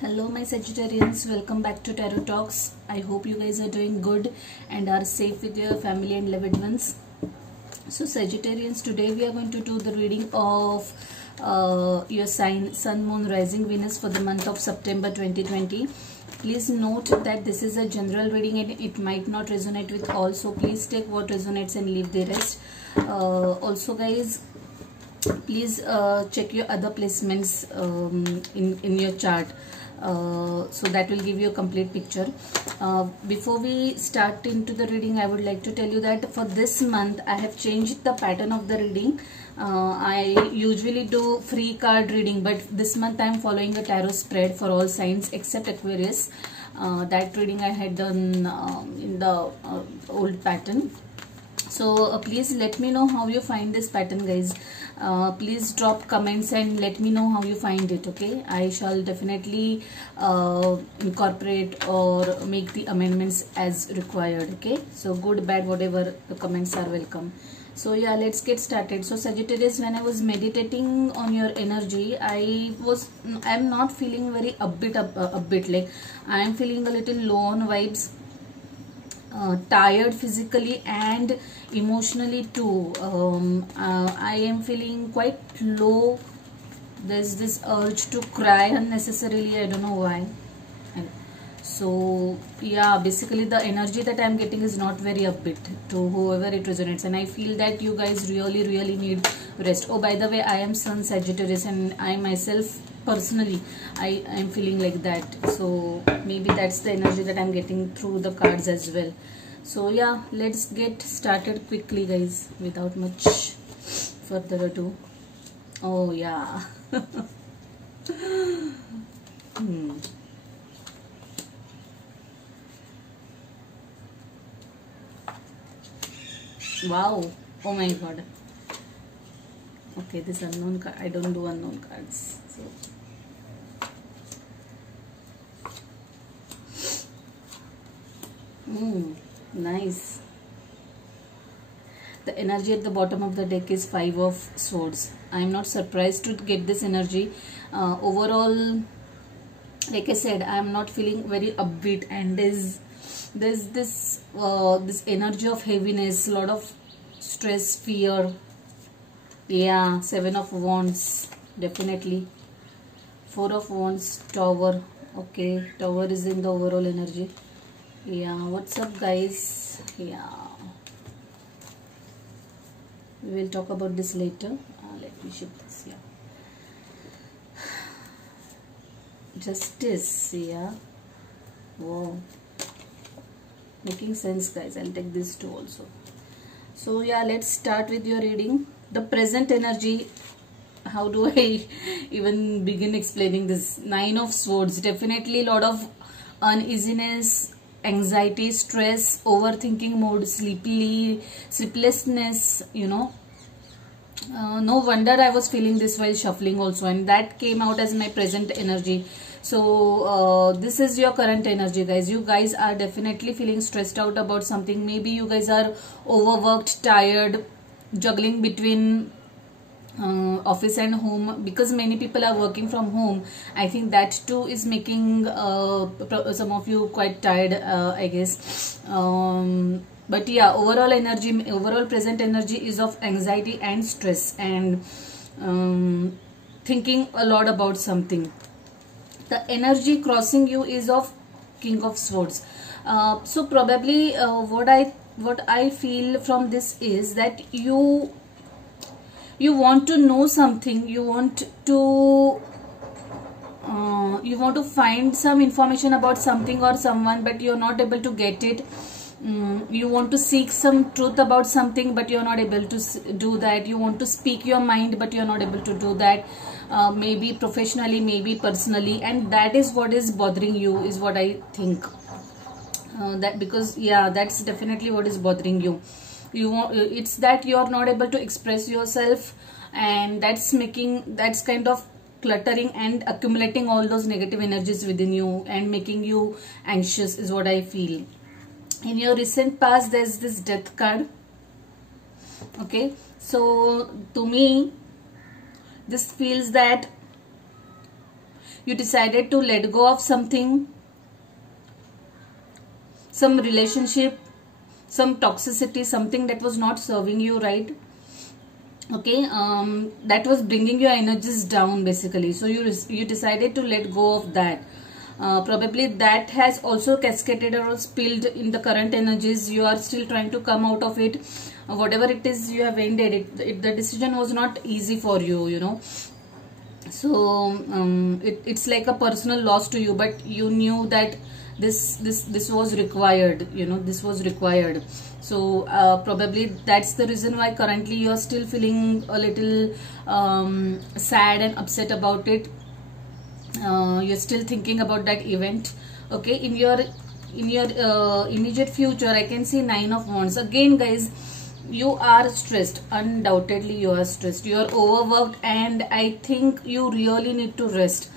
Hello my Sagittarians, welcome back to Tarot Talks. I hope you guys are doing good and are safe with your family and loved ones. So Sagittarians, today we are going to do the reading of your sign Sun, Moon, Rising, Venus for the month of September 2020. Please note that this is a general reading and it might not resonate with all, so please take what resonates and leave the rest. Also guys, please check your other placements in your chart. So that will give you a complete picture. Before we start into the reading, I would like to tell you that for this month I have changed the pattern of the reading. I usually do free card reading, but this month I am following a tarot spread for all signs except Aquarius. That reading I had done in the old pattern. So please let me know how you find this pattern, guys. Please drop comments and let me know how you find it. Okay, I shall definitely incorporate or make the amendments as required. Okay, so good, bad, whatever, the comments are welcome. So yeah, let's get started. So Sagittarius, when I was meditating on your energy, I'm not feeling very upbeat. Like I am feeling a little low on vibes. Tired physically and emotionally too. I am feeling quite low. There's this urge to cry unnecessarily. I don't know why. So yeah, basically the energy that I'm getting is not very upbeat to whoever it resonates, and I feel that you guys really need rest. Oh, by the way, I am Sun Sagittarius and I myself personally I am feeling like that, so maybe that's the energy that I'm getting through the cards as well. So yeah, let's get started quickly guys without much further ado. Oh yeah. Wow, oh my god. Okay, this unknown card, I don't do unknown cards, so nice. The energy at the bottom of the deck is 5 of Swords. I am not surprised to get this energy. Overall, like I said, I am not feeling very upbeat, and there's this energy of heaviness, lot of stress, fear. Yeah, 7 of Wands, definitely. 4 of Wands, Tower. Okay, Tower is in the overall energy. Yeah, what's up guys? Yeah, we will talk about this later. Let me shift this. Yeah, Justice. Yeah, wow, making sense guys. I'll take this too also. So yeah, let's start with your reading. The present energy, how do I even begin explaining this? 9 of Swords, definitely a lot of uneasiness, anxiety, stress, overthinking mode, sleeplessness, you know. No wonder I was feeling this while shuffling also, and that came out as my present energy. So this is your current energy guys. You guys are definitely feeling stressed out about something. Maybe you guys are overworked, tired, juggling between office and home, because many people are working from home. I think that too is making some of you quite tired, I guess. But yeah, overall present energy is of anxiety and stress and thinking a lot about something. The energy crossing you is of King of Swords. So probably what I feel from this is that you want to know something, you want to find some information about something or someone, but you're not able to get it. You want to seek some truth about something, but you're not able to do that. You want to speak your mind, but you're not able to do that. Maybe professionally, maybe personally, and that is what is bothering you, is what I think. That because yeah, that's definitely what is bothering you. It's that you're not able to express yourself, and that's kind of cluttering and accumulating all those negative energies within you and making you anxious, is what I feel. In your recent past, there's this Death card. Okay, so to me this feels that you decided to let go of something, some relationship, some toxicity, something that was not serving you right. Okay, that was bringing your energies down basically. So you decided to let go of that. Probably that has also cascaded or spilled in the current energies. You are still trying to come out of it. Whatever it is you have ended, the decision was not easy for you, you know. So it's like a personal loss to you, but you knew that this was required, you know, this was required. So probably that's the reason why currently you're still feeling a little sad and upset about it. You're still thinking about that event. Okay, in your immediate future, I can see 9 of Wands. Again guys, you are stressed. Undoubtedly you are stressed, you are overworked, and I think you really need to rest.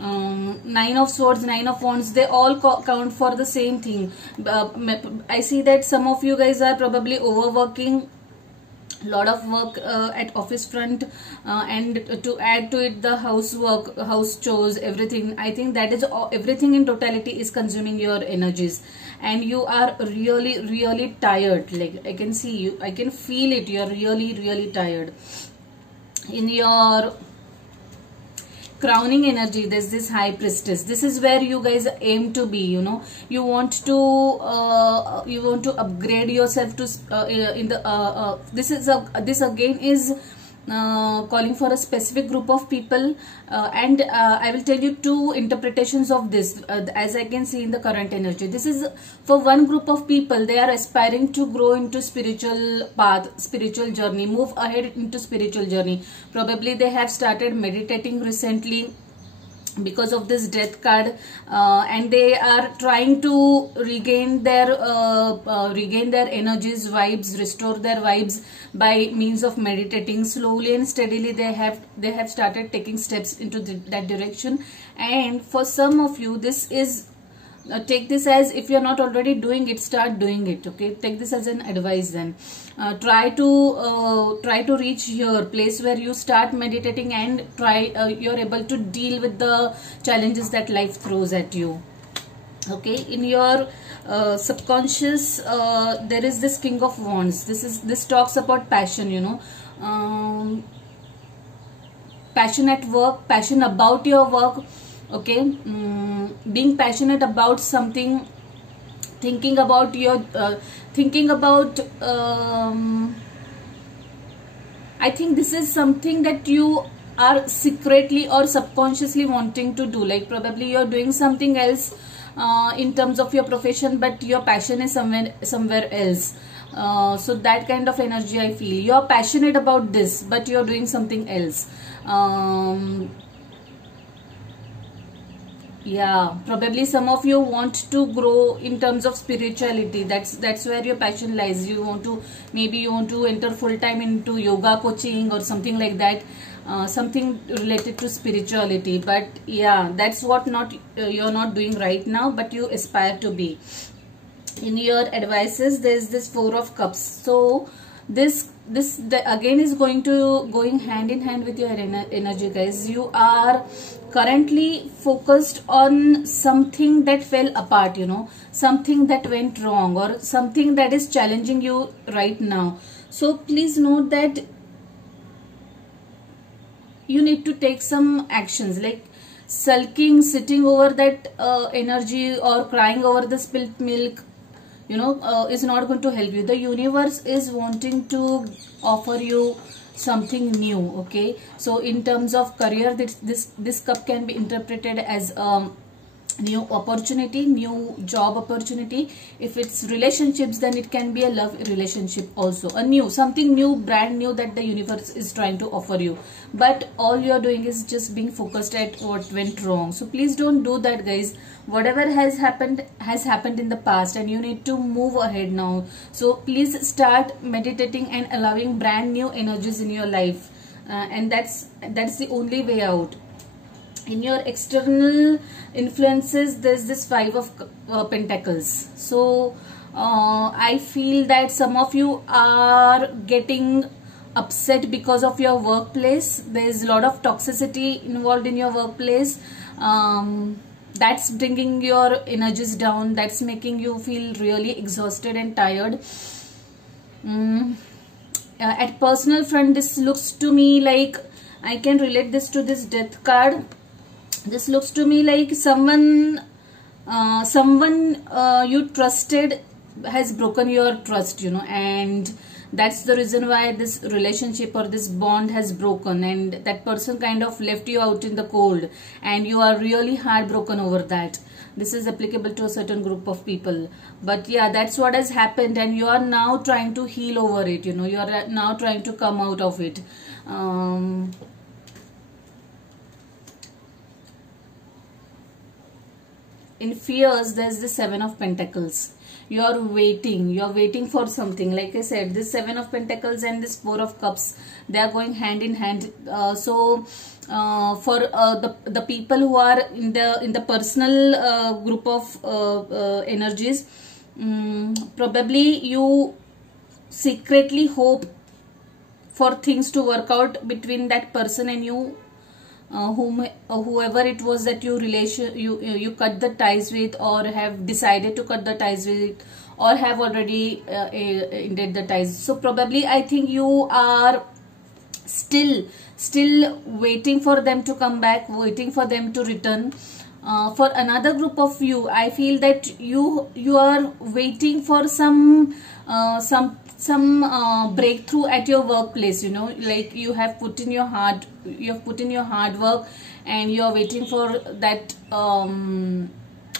9 of Swords, 9 of Wands, they all count for the same thing. I see that some of you guys are probably overworking, lot of work at office front, and to add to it the housework, house chores, everything. I think that is everything in totality is consuming your energies, and you are really tired. Like I can see you, I can feel it, you are really tired. In your crowning energy, there's this High Priestess. This is where you guys aim to be, you know. You want to upgrade yourself to this again is calling for a specific group of people, and I will tell you 2 interpretations of this. As I can see in the current energy, this is for one group of people. They are aspiring to grow into spiritual path, spiritual journey, move ahead into spiritual journey. Probably they have started meditating recently because of this Death card, and they are trying to regain their energies, vibes, restore their vibes by means of meditating. Slowly and steadily they have started taking steps into that direction. And for some of you, this is take this as, if you're not already doing it, start doing it. Okay, take this as an advice. Then try to reach your place where you start meditating, and you're able to deal with the challenges that life throws at you. Okay, in your subconscious, there is this King of Wands. This talks about passion, you know, passion at work, passion about your work. Okay, being passionate about something, thinking about I think this is something that you are secretly or subconsciously wanting to do. Like probably you're doing something else in terms of your profession, but your passion is somewhere else. So that kind of energy I feel. You're passionate about this, but you're doing something else. Yeah, probably some of you want to grow in terms of spirituality. That's where your passion lies. You want to enter full time into yoga coaching or something like that, something related to spirituality. But yeah, that's what you're not doing right now, but you aspire to be. In your advices, there's this 4 of Cups. So this again is going hand in hand with your energy, guys. You are currently focused on something that fell apart, you know, something that went wrong, or something that is challenging you right now. So please note that you need to take some actions, like sulking, sitting over that energy, or crying over the spilt milk, you know, is not going to help you. The universe is wanting to offer you something new. Okay, so in terms of career, this cup can be interpreted as new opportunity, new job opportunity. If it's relationships, then it can be a love relationship also, something new, brand new, that the universe is trying to offer you. But all you're doing is just being focused at what went wrong. So please don't do that, guys. Whatever has happened in the past, and you need to move ahead now. So please start meditating and allowing brand new energies in your life, and that's the only way out. In your external influences, there's this 5 of Pentacles. So I feel that some of you are getting upset because of your workplace. There's a lot of toxicity involved in your workplace. That's bringing your energies down. That's making you feel really exhausted and tired. At personal front, this looks to me like, I can relate this to this death card. This looks to me like someone you trusted has broken your trust, you know, and that's the reason why this relationship or this bond has broken, and that person kind of left you out in the cold, and you are really heartbroken over that. This is applicable to a certain group of people, but yeah, that's what has happened, and you are now trying to heal over it, you know, you are now trying to come out of it. In fears, there's the Seven of Pentacles. You're waiting for something. Like I said, this Seven of Pentacles and this Four of Cups, they are going hand in hand. For the people who are in the personal group of energies, probably you secretly hope for things to work out between that person and you. Whoever it was that you cut the ties with, or have decided to cut the ties with, or have already ended the ties. So probably I think you are still waiting for them to come back, waiting for them to return. For another group of you, I feel that you are waiting for some breakthrough at your workplace, you know, like you have put in your hard work, and you are waiting for that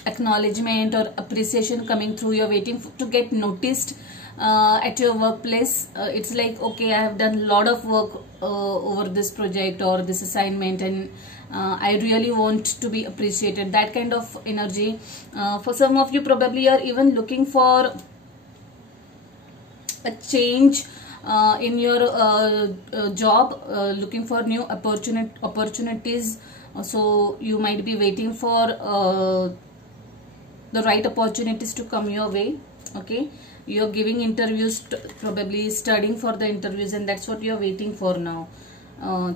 acknowledgement or appreciation coming through. You're waiting to get noticed at your workplace. It's like, okay, I have done a lot of work over this project or this assignment, and I really want to be appreciated. That kind of energy. For some of you, probably you are even looking for a change in your job, looking for new opportunities. So you might be waiting for the right opportunities to come your way. Okay, you're giving interviews, probably studying for the interviews, and that's what you're waiting for now,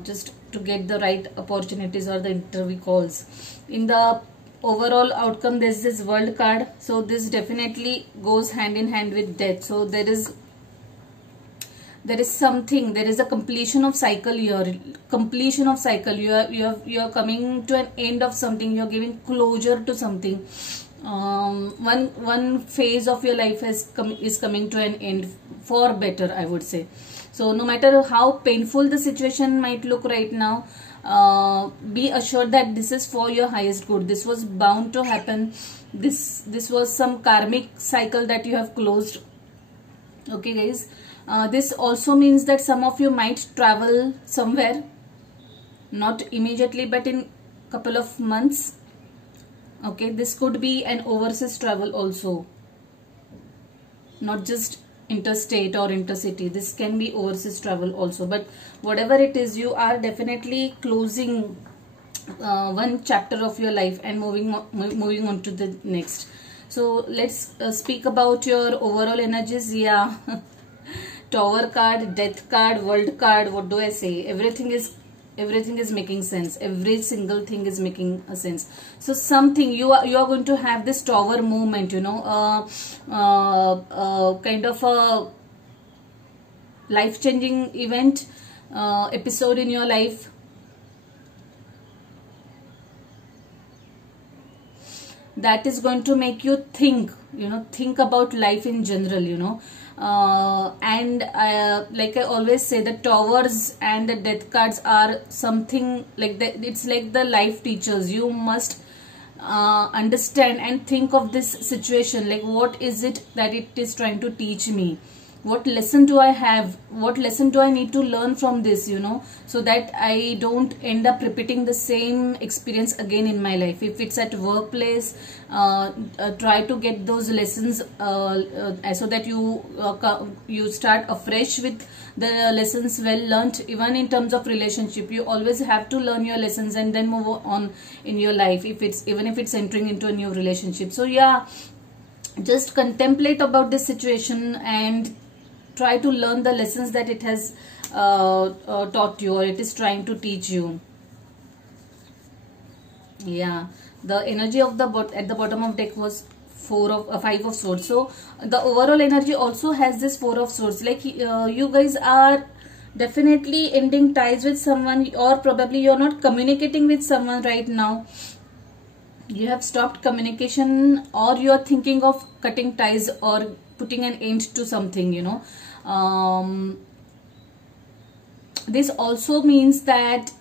just to get the right opportunities or the interview calls. In the overall outcome, there's this World card, so this definitely goes hand in hand with death. So there is something, there is a completion of cycle here. You are coming to an end of something. You're giving closure to something. One phase of your life is coming to an end for better, I would say. So no matter how painful the situation might look right now, be assured that this is for your highest good. This was bound to happen. This was some karmic cycle that you have closed. Okay, guys. This also means that some of you might travel somewhere, not immediately, but in couple of months. Okay, this could be an overseas travel also, not just interstate or intercity. This can be overseas travel also, but whatever it is, you are definitely closing one chapter of your life and moving on to the next. So let's speak about your overall energies. Yeah. Tower card, Death card, World card, what do I say? Everything is making sense. Every single thing is making a sense. So something, you are going to have this Tower movement, you know, kind of a life-changing event, episode in your life. That is going to make you think, you know, think about life in general, you know. Like I always say, the Towers and the Death cards are something like that. It's like the life teachers. You must understand and think of this situation, like what is it that it is trying to teach me. What lesson do I have? What lesson do I need to learn from this, you know, so that I don't end up repeating the same experience again in my life. If it's at workplace, try to get those lessons so that you start afresh with the lessons well learned. Even in terms of relationship, you always have to learn your lessons and then move on in your life, even if it's entering into a new relationship. So yeah, just contemplate about this situation and try to learn the lessons that it has taught you, or it is trying to teach you. Yeah, the energy of the at the bottom of deck was five of swords. So the overall energy also has this four of swords. Like you guys are definitely ending ties with someone, or probably you're not communicating with someone right now. You have stopped communication, or you're thinking of cutting ties or putting an end to something, you know. This also means that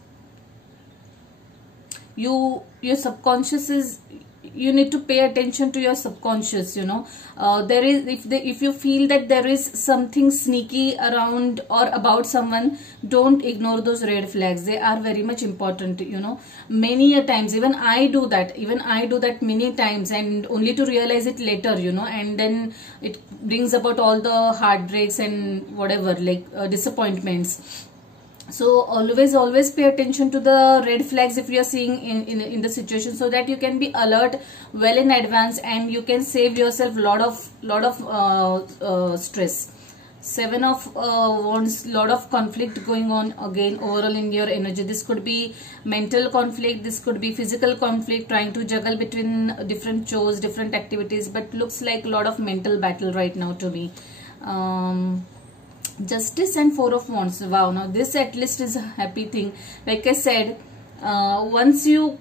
your subconscious is, you need to pay attention to your subconscious, you know. There is, if you feel that there is something sneaky around or about someone, don't ignore those red flags. They are very much important, you know. Many a times, even I do that many times, and only to realize it later, you know. And then it brings about all the heartbreaks and whatever, like disappointments. So always pay attention to the red flags if you are seeing in the situation, so that you can be alert well in advance and you can save yourself lot of stress. Seven of Wands, lot of conflict going on again overall in your energy. This could be mental conflict, this could be physical conflict, trying to juggle between different chores, different activities, but looks like a lot of mental battle right now to me. Justice and Four of Wands. Wow, now this at least is a happy thing. Like I said, once you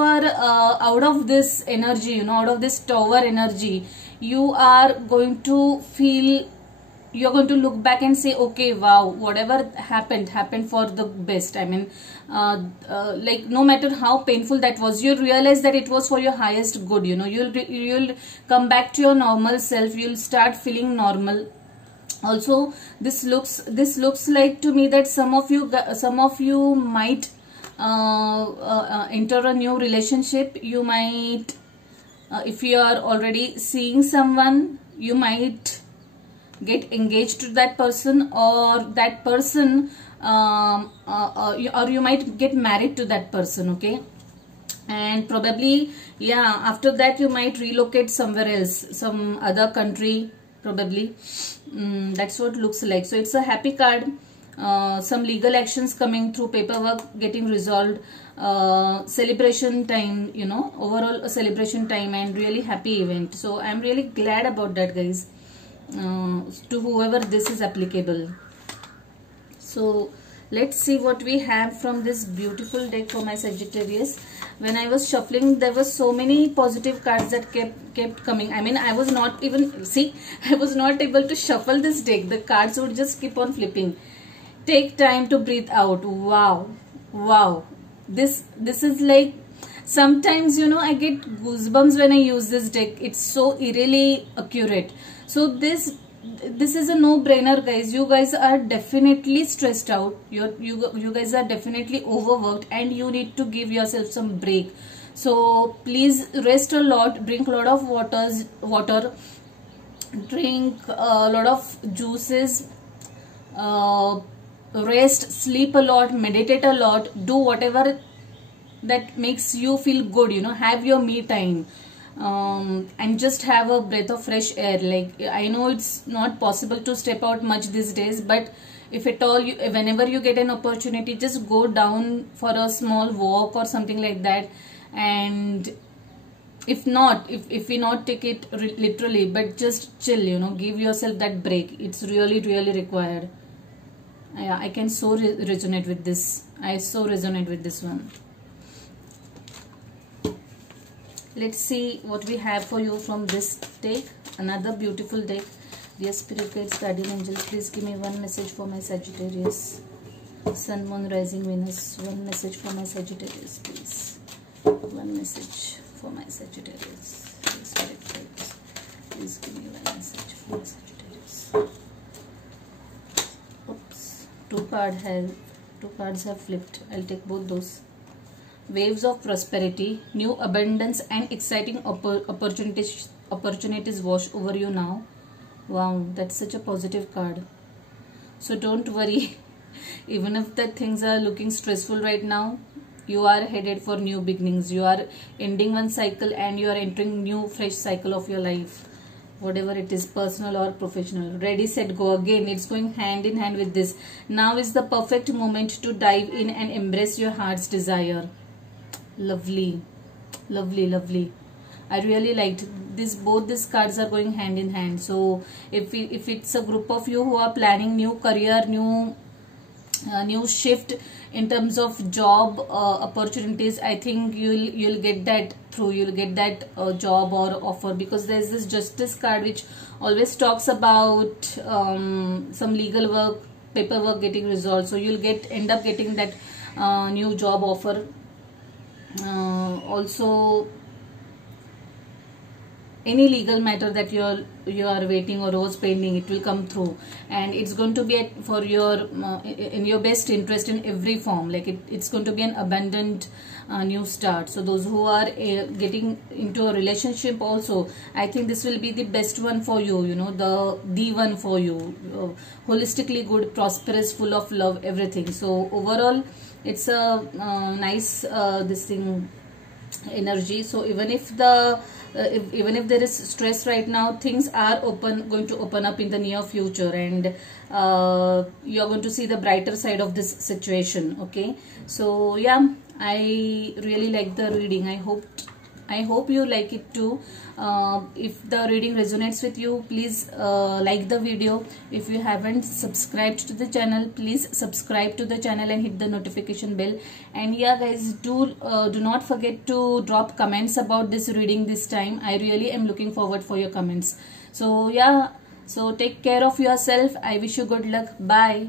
are out of this energy, you know, out of this tower energy, you are going to feel, you're going to look back and say, okay, wow, whatever happened for the best. I mean, like no matter how painful that was, you realize that it was for your highest good, you know. You'll come back to your normal self, you'll start feeling normal. Also, this looks like to me that some of you might enter a new relationship. You might, if you are already seeing someone, you might get engaged to that person, or that person or you might get married to that person, okay. And probably, yeah, after that you might relocate somewhere else, some other country probably. That's what it looks like. So it's a happy card. Some legal actions coming through, paperwork getting resolved, celebration time, you know, overall a celebration time and really happy event. So I'm really glad about that, guys, to whoever this is applicable. So let's see what we have from this beautiful deck for my Sagittarius. When I was shuffling, there were so many positive cards that kept coming. I mean, I was not even, see, I was not able to shuffle this deck. The cards would just keep on flipping. Take time to breathe out. Wow, wow. This is like, sometimes, you know, I get goosebumps when I use this deck. It's so eerily accurate. So this is a no-brainer, guys. You guys are definitely stressed out. You guys are definitely overworked, and you need to give yourself some break. So please rest a lot, drink a lot of water, drink a lot of juices, rest, sleep a lot, meditate a lot, do whatever that makes you feel good, you know. Have your me time. And just have a breath of fresh air. Like, I know it's not possible to step out much these days, but if at all, whenever you get an opportunity, just go down for a small walk or something like that. And if we not take it literally, but just chill, you know, give yourself that break. It's really required. Yeah, I can so resonate with this. I so resonate with this one. Let's see what we have for you from this deck. Another beautiful deck. Dear Spirit Guides, Guardian Angels, please give me one message for my Sagittarius. Sun, Moon, Rising, Venus. One message for my Sagittarius, please. One message for my Sagittarius. Dear Spirit Guides, please give me one message for my Sagittarius. Oops. Two cards have flipped. I'll take both those. Waves of prosperity, new abundance and exciting opportunities wash over you now. Wow, that's such a positive card. So don't worry. Even if the things are looking stressful right now, you are headed for new beginnings. You are ending one cycle and you are entering new fresh cycle of your life. Whatever it is, personal or professional. Ready, set, go. Again, it's going hand in hand with this. Now is the perfect moment to dive in and embrace your heart's desire. Lovely, lovely, lovely. I really liked this. Both these cards are going hand in hand. So if it's a group of you who are planning new career, new shift in terms of job opportunities, I think you'll get that through. You'll get that job or offer, because there's this justice card which always talks about some legal work, paperwork getting resolved. So you'll end up getting that new job offer. Also, any legal matter that you are waiting or was pending, it will come through, and it's going to be for your in your best interest in every form. Like it's going to be an abundant new start. So those who are getting into a relationship also, I think this will be the best one for you. You know, the one for you. Holistically good, prosperous, full of love, everything. So overall, it's a nice this thing energy. So even if even if there is stress right now, things are going to open up in the near future, and you're going to see the brighter side of this situation. Okay, so yeah, I really like the reading. I hope you like it too. If the reading resonates with you, please like the video. If you haven't subscribed to the channel, please subscribe to the channel and hit the notification bell. And yeah guys, do not forget to drop comments about this reading this time. I really am looking forward for your comments. So yeah, so take care of yourself. I wish you good luck. Bye.